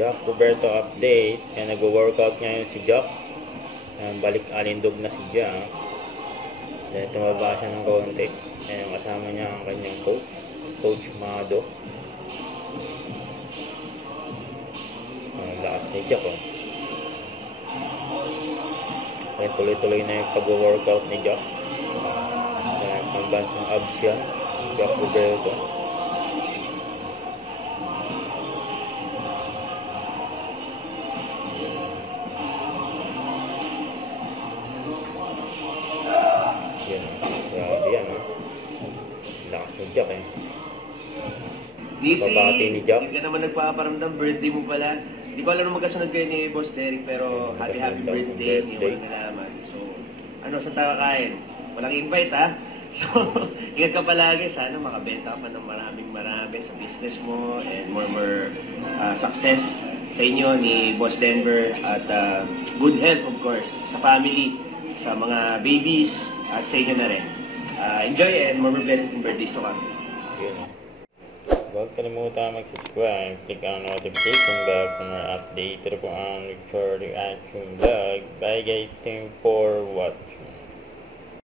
Jack Roberto update. Kaya nag-workout ngayon si Jack. Balik alindog na si Jack. Dahil tumaba siya ng konti. Kaya kasama niya ang kanyang coach, Coach Mado. Lakas ni Jack, oh. Kaya tuloy-tuloy na yung pag-workout ni Jack. Pambansang abs yan, Jack Roberto. Yan, grabe yan, ha. Lakas ni Jack, eh. Babati ni Jack. Hindi ka naman nagpaparamdam, birthday mo pala. Hindi ko alam na magkasunod kayo ni Boss Derek, pero happy birthday. Hindi ko nalaman. So, saan tayo kakain? Walang invite, ha? So, ingat ka palagi. Sana makabenta ka pa ng marami sa business mo and more success sa inyo ni Boss Denver at good health, of course, sa family, sa mga babies at sa inyo na rin. Enjoy and more blessings and birthdays to come. Huwag kalimutan mag-subscribe, click ang notification bell for more update. Ito po ang Richard Reaction Vlog. Bye guys, thank you for watching.